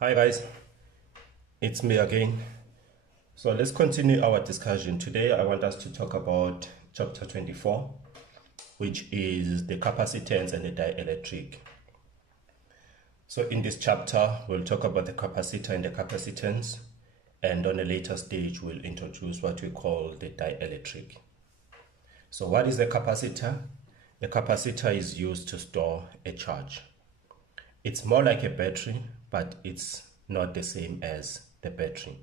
Hi guys, it's me again. So let's continue our discussion. Today I want us to talk about chapter 24, which is the capacitance and the dielectric. So in this chapter, we'll talk about the capacitor and the capacitance, and on a later stage, we'll introduce what we call the dielectric. So what is a capacitor? A capacitor is used to store a charge. It's more like a battery, but it's not the same as the battery.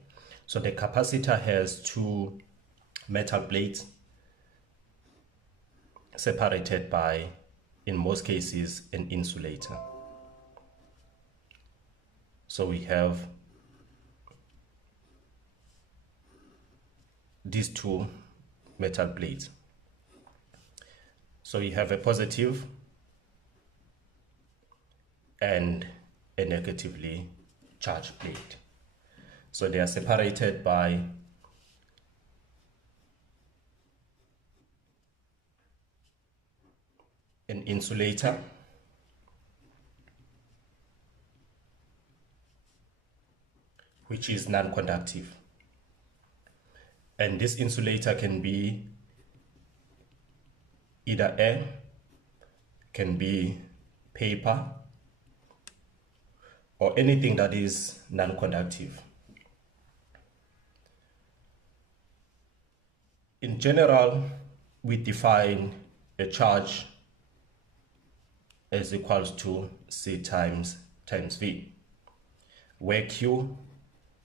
So the capacitor has two metal plates separated by, in most cases, an insulator. So we have these two metal plates. So you have a positive and a negatively charged plate. So they are separated by an insulator which is non-conductive. And this insulator can be either air, can be paper, or anything that is non-conductive. In general, we define a charge as equals to C times V, where Q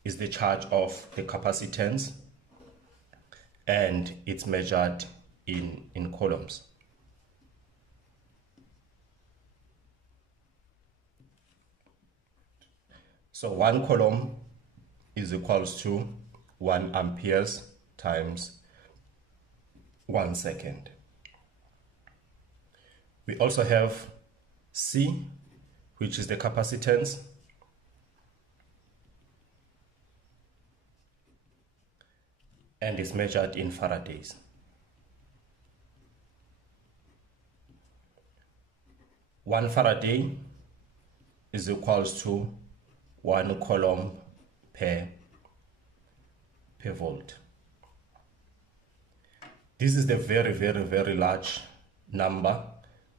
is the charge of the capacitance and it's measured in coulombs. So 1 coulomb is equals to 1 amperes times 1 second. We also have C, which is the capacitance, and is measured in Faradays. One Faraday is equals to 1 coulomb per volt. This is the very large number.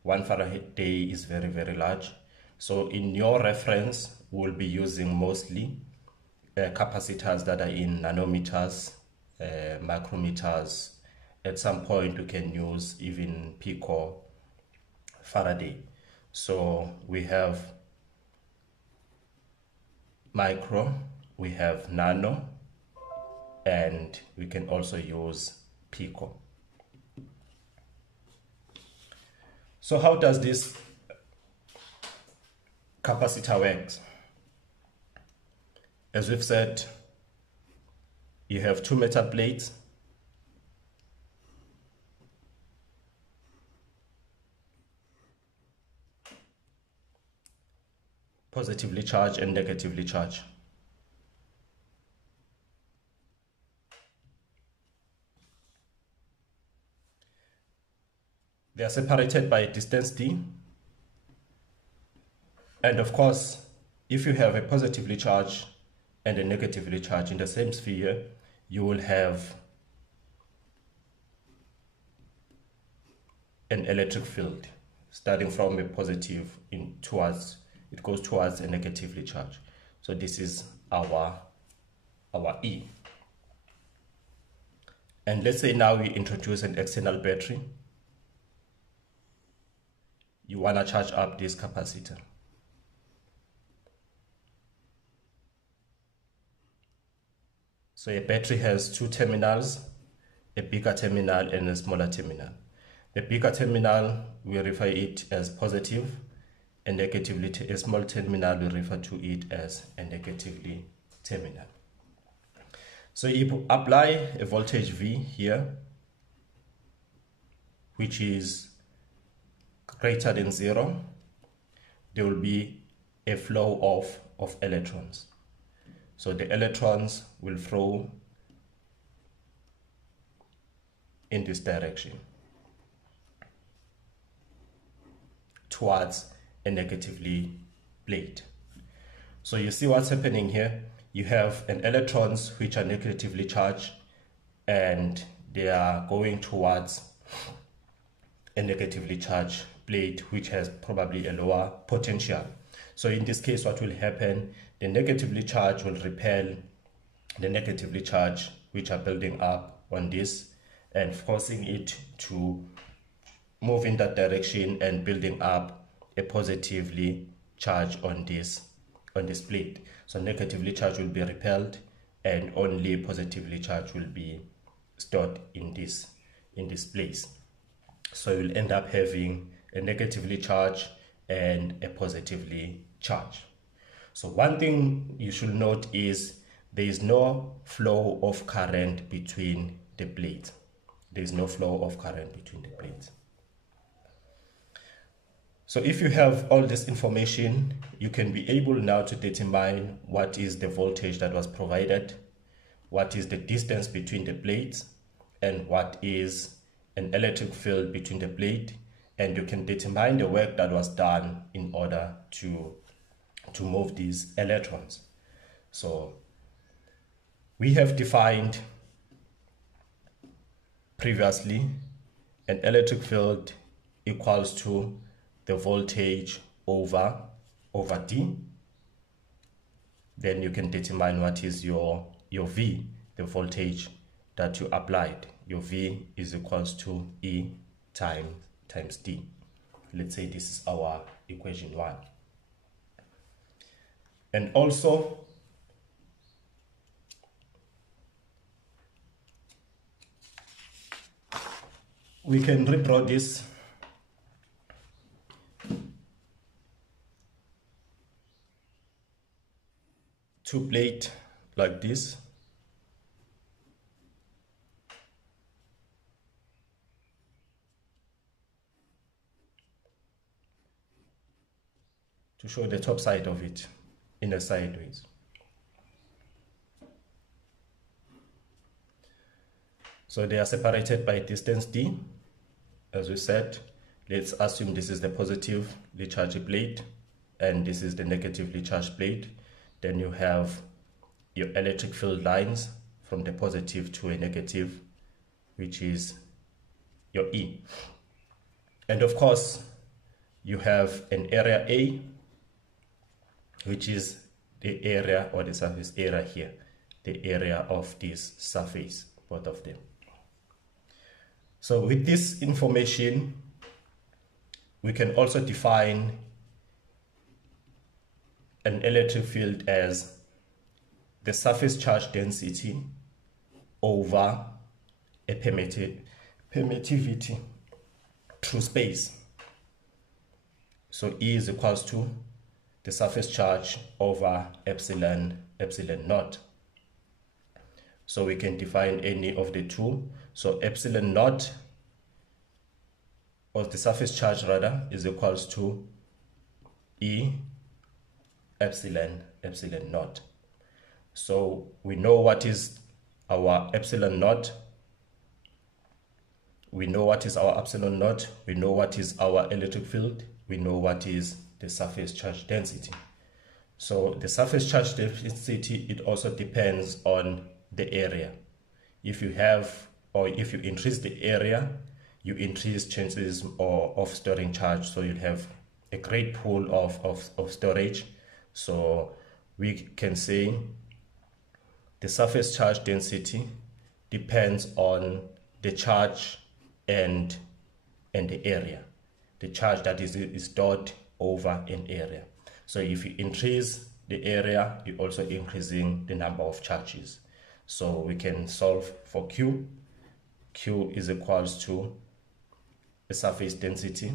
1 Faraday is very large. So in your reference, we'll be using mostly capacitors that are in nanometers, micrometers. At some point, we can use even pico-Faraday. So we have micro, we have nano, and we can also use pico. So how does this capacitor work? As we've said, you have two metal plates positively charged and negatively charged. They are separated by a distance d. And of course, if you have a positively charged and a negatively charged in the same sphere, you will have an electric field starting from a positive it goes towards a negatively charged. So this is our E. And let's say now we introduce an external battery. You want to charge up this capacitor. So a battery has two terminals, a bigger terminal and a smaller terminal. The bigger terminal, we refer it as positive, and negatively a small terminal, we refer to it as a negatively terminal. So you apply a voltage V here, which is greater than 0, there will be a flow of electrons. So the electrons will flow in this direction towards a negatively plate. So you see what's happening here. You have an electrons which are negatively charged and they are going towards a negatively charged plate which has probably a lower potential. So in this case, what will happen, the negatively charged will repel the negatively charged which are building up on this and forcing it to move in that direction and building up a positively charged on this plate. So negatively charged will be repelled and only positively charged will be stored in this place. So you'll end up having a negatively charged and a positively charged. So one thing you should note is there is no flow of current between the plates. There is no flow of current between the plates. So if you have all this information, you can be able now to determine what is the voltage that was provided, what is the distance between the plates, and what is an electric field between the plate, and you can determine the work that was done in order to move these electrons. So we have defined previously an electric field equals to the voltage over D. Then you can determine what is your V, the voltage that you applied. Your V is equals to E times D. Let's say this is our equation 1. And also we can redraw this two plate like this. To show the top side of it in a sideways. So they are separated by distance D. As we said, let's assume this is the positively charged plate and this is the negatively charged plate. Then you have your electric field lines from the positive to a negative, which is your E. And of course, you have an area A, which is the area or the surface area here, the area of this surface, both of them. So with this information, we can also define an electric field as the surface charge density over a permittivity through space. So E is equals to the surface charge over epsilon naught. So we can define any of the two. So epsilon naught, or the surface charge rather, is equals to E epsilon naught. So we know what is our epsilon naught. We know what is our epsilon naught. We know what is our electric field. We know what is the surface charge density. So the surface charge density, it also depends on the area. If you have, or if you increase the area, you increase chances of storing charge. So you'll have a great pool of storage. So we can say the surface charge density depends on the charge and the area, the charge that is stored over an area. So if you increase the area, you're also increasing the number of charges. So we can solve for Q. Q is equals to the surface density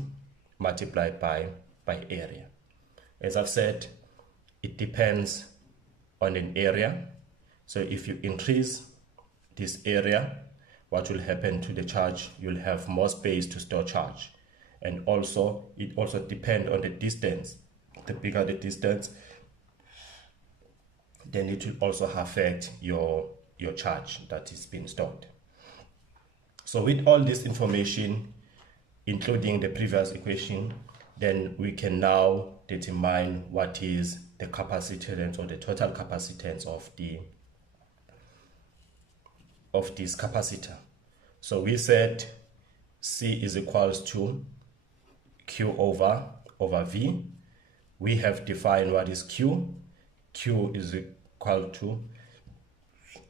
multiplied by area. As I've said, it depends on an area. So if you increase this area, what will happen to the charge? You'll have more space to store charge. And also, it also depends on the distance. The bigger the distance, then it will also affect your charge that is being stored. So with all this information, including the previous equation, then we can now determine what is the capacitance or the total capacitance of this capacitor. So we said C is equals to Q over V. We have defined what is Q. Q is equal to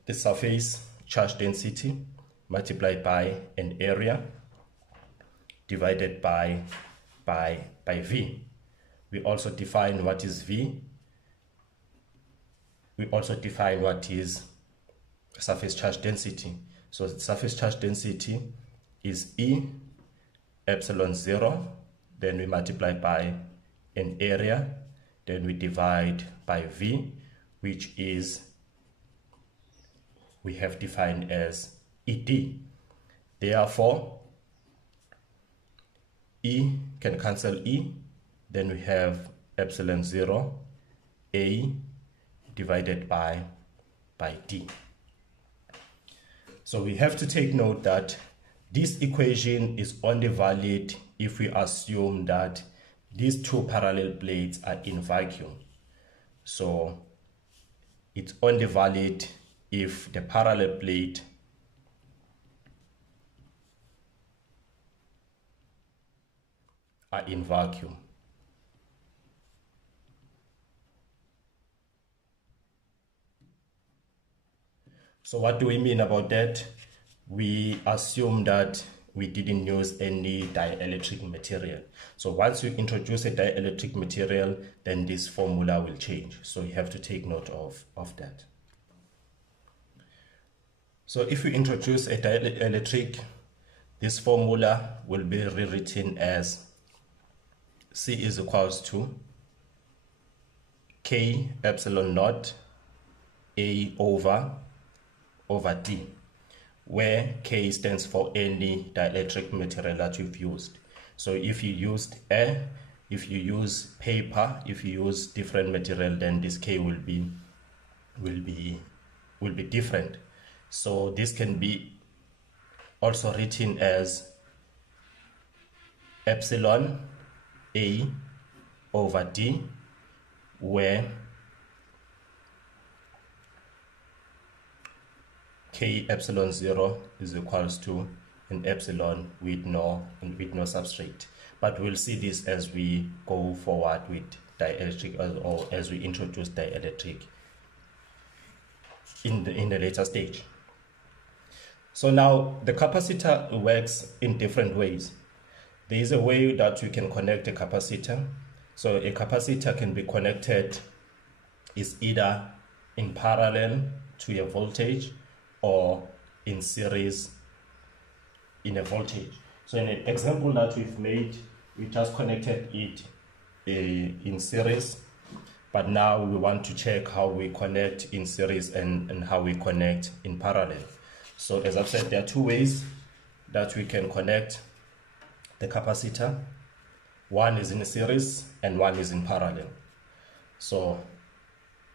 the surface charge density multiplied by an area divided by V. We also define what is V. We also define what is surface charge density. So surface charge density is E epsilon 0, then we multiply by an area, then we divide by V, which is we have defined as ED. Therefore, E can cancel E, then we have epsilon 0 A divided by D. So we have to take note that this equation is only valid if we assume that these two parallel plates are in vacuum. So it's only valid if the parallel plate are in vacuum. So what do we mean about that? We assume that we didn't use any dielectric material. So once you introduce a dielectric material, then this formula will change. So you have to take note of that. So if you introduce a dielectric, this formula will be rewritten as C is equals to K epsilon naught A over D, where K stands for any dielectric material that you've used. So if you used air, if you use paper, if you use different material, then this K will be different. So this can be also written as epsilon A over D, where K epsilon 0 is equals to an epsilon with no substrate. But we'll see this as we go forward with dielectric, or as we introduce dielectric in the later stage. So now the capacitor works in different ways. There is a way that you can connect a capacitor. So a capacitor can be connected is either in parallel to a voltage or in series in a voltage. So in an example that we've made, we just connected it in series, but now we want to check how we connect in series and how we connect in parallel. So as I've said, there are two ways that we can connect the capacitor. One is in series and one is in parallel. So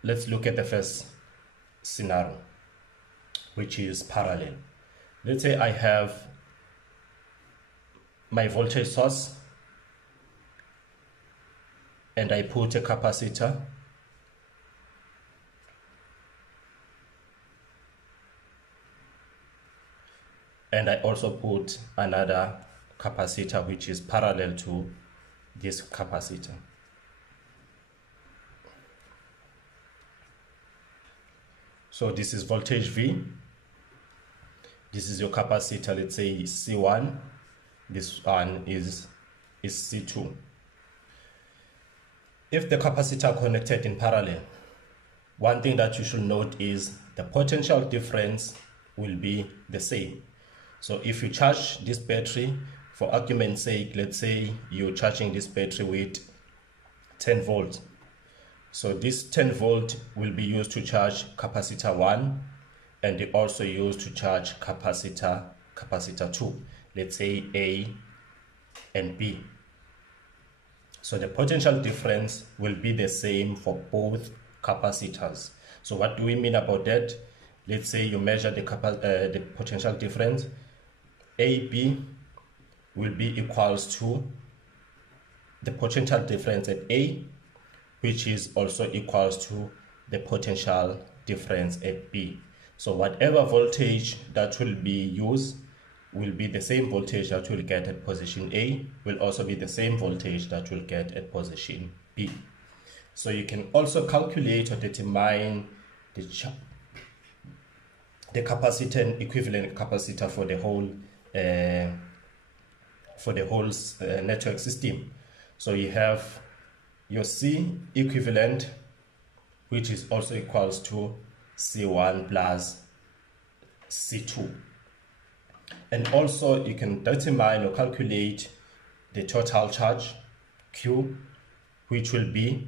let's look at the first scenario, which is parallel. Let's say I have my voltage source and I put a capacitor and I also put another capacitor which is parallel to this capacitor. So this is voltage V. This is your capacitor, let's say C1. This one is C2. If the capacitor are connected in parallel, one thing that you should note is the potential difference will be the same. So if you charge this battery, for argument's sake, let's say you're charging this battery with 10 volts. So this 10 volt will be used to charge capacitor 1, and it also used to charge capacitor 2, let's say A and B. So the potential difference will be the same for both capacitors. So what do we mean about that? Let's say you measure the potential difference. AB will be equals to the potential difference at A, which is also equals to the potential difference at B. So whatever voltage that will be used will be the same voltage that we'll get at position A, will also be the same voltage that we'll get at position B. So you can also calculate or determine the capacitance, equivalent capacitor for the whole network system. So you have your C equivalent, which is also equals to C1 plus C2. And also you can determine or calculate the total charge Q, which will be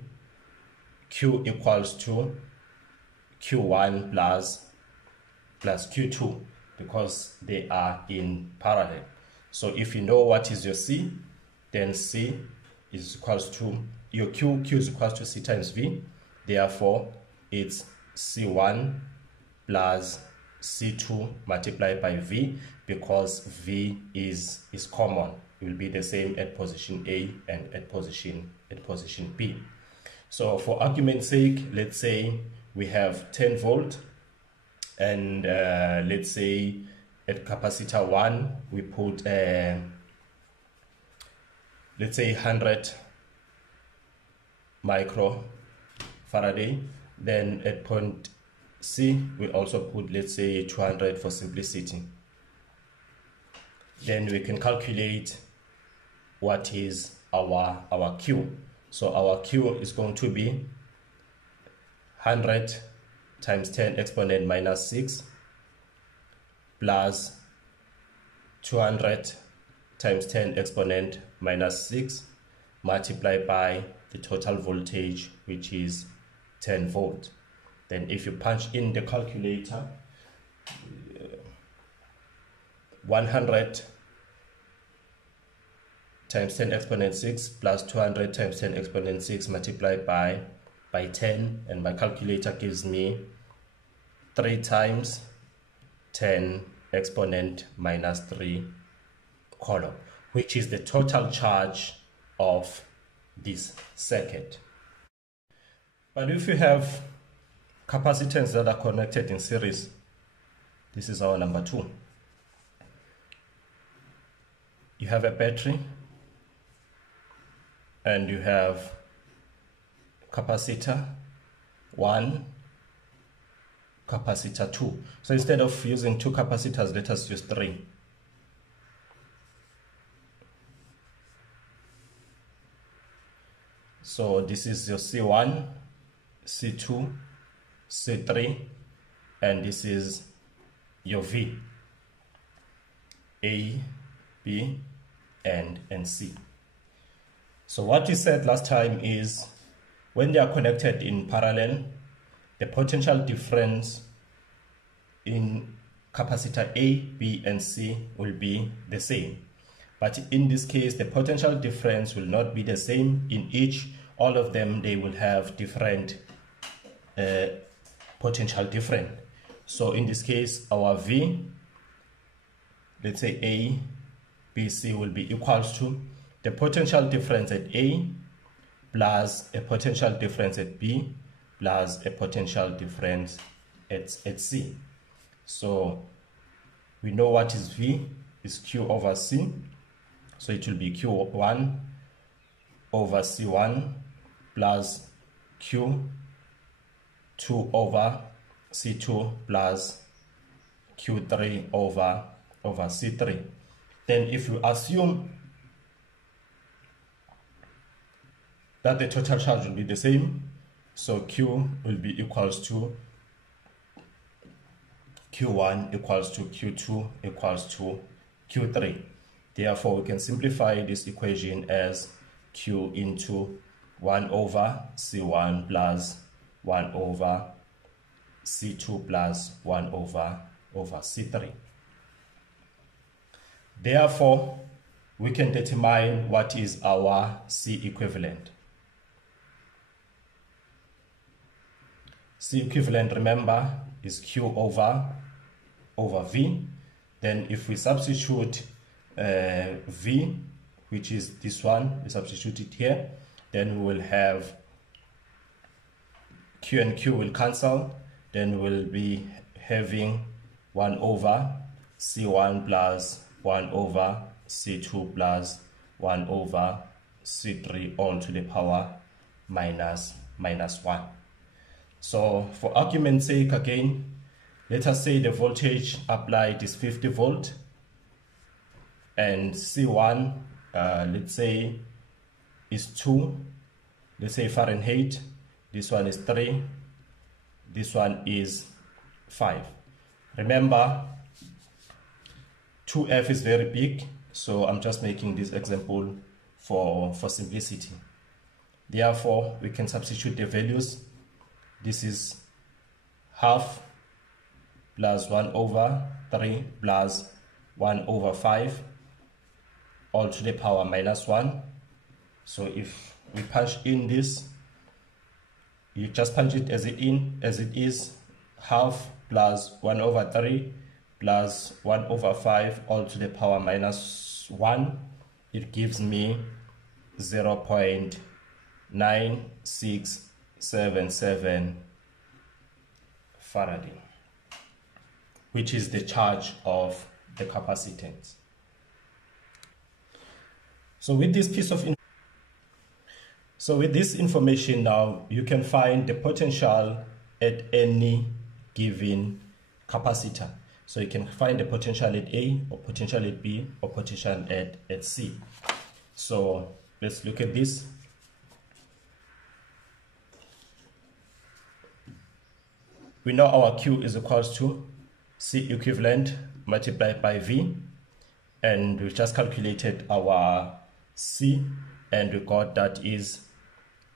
Q equals to Q1 plus Q2, because they are in parallel. So if you know what is your C, then C is equals to your Q is equals to C times V. Therefore, it's C1 plus C2 multiplied by V, because V is common. It will be the same at position A and at position B. So for argument's sake, let's say we have 10 volt, and let's say at capacitor 1 we put let's say 100 microfarad. Then at point C we also put, let's say, 200 for simplicity. Then we can calculate what is our Q. So our Q is going to be 100 times 10 exponent minus 6 plus 200 times 10 exponent minus 6 multiplied by the total voltage, which is 10 volt. Then if you punch in the calculator, 100 times 10 exponent 6 plus 200 times 10 exponent 6 multiplied by 10, and my calculator gives me 3 times 10 exponent minus 3 coulomb, which is the total charge of this circuit. But if you have capacitors that are connected in series, this is our number 2. You have a battery and you have capacitor 1, capacitor 2. So instead of using 2 capacitors, let us use 3. So this is your C1, C2, C3, and this is your V, A, B, and C. So what we said last time is, when they are connected in parallel, the potential difference in capacitor A, B, and C will be the same. But in this case, the potential difference will not be the same in each. All of them, they will have different potential difference. So in this case, our V, let's say A, B, C, will be equals to the potential difference at A plus a potential difference at B plus a potential difference at C. So we know what is V is Q over C. So it will be Q1 over C1 plus Q2 over C2 plus Q3 over C3. Then if you assume that the total charge will be the same, so Q will be equals to Q1 equals to Q2 equals to Q3. Therefore, we can simplify this equation as Q into 1 over C1 plus 1 over C2 plus 1 over C3. Therefore, we can determine what is our C equivalent. C equivalent, remember, is Q over V. Then if we substitute V, which is this one. We substitute it here. Then we will have Q and Q will cancel. Then we'll be having 1 over C1 plus 1 over C2 plus 1 over C3 all to the power minus 1. So for argument's sake again, let us say the voltage applied is 50 volt and C1 let's say is 2, let's say Fahrenheit. This one is 3, this one is 5. Remember, 2F is very big, so I'm just making this example for simplicity. Therefore, we can substitute the values. This is half plus 1 over 3 plus 1 over 5 all to the power minus 1. So if we punch in this, you just punch it as it is, half plus 1 over 3 plus 1 over 5 all to the power minus 1. It gives me 0.9677 Faraday, which is the charge of the capacitance. So with this information now, you can find the potential at any given capacitor. So you can find the potential at A, or potential at B, or potential at C. So let's look at this. We know our Q is equals to C equivalent multiplied by V, and we just calculated our C, and we got that is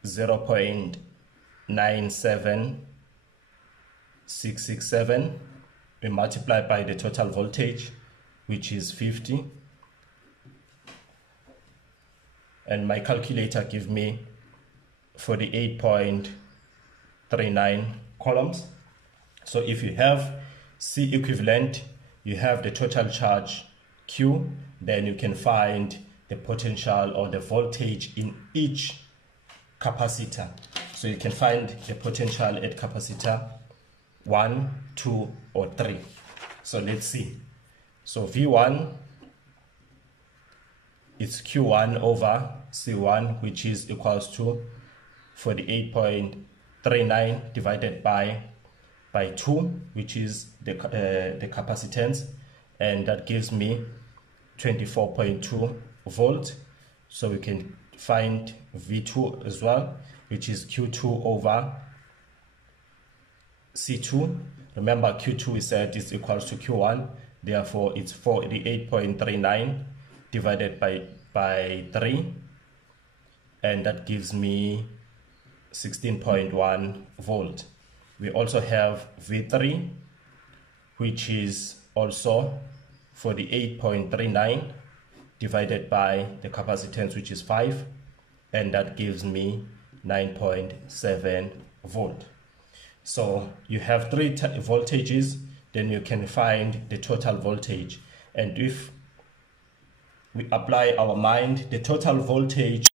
0.97667. We multiply by the total voltage, which is 50, and my calculator gives me 48.39 coulombs. So if you have C equivalent, you have the total charge Q, then you can find the potential or the voltage in each capacitor. So you can find the potential at capacitor 1, 2, or 3. So let's see. So V1 is Q1 over C1, which is equals to 48.39 divided by 2, which is the capacitance, and that gives me 24.2 volt. So we can find V2 as well, which is Q2 over C2. Remember, Q2 is said is equals to Q1, therefore it's 48.39 divided by 3, and that gives me 16.1 volt. We also have V3, which is also 48.39 divided by the capacitance, which is 5, and that gives me 9.7 volt. So you have 3 voltages, then you can find the total voltage. And if we apply our mind, the total voltage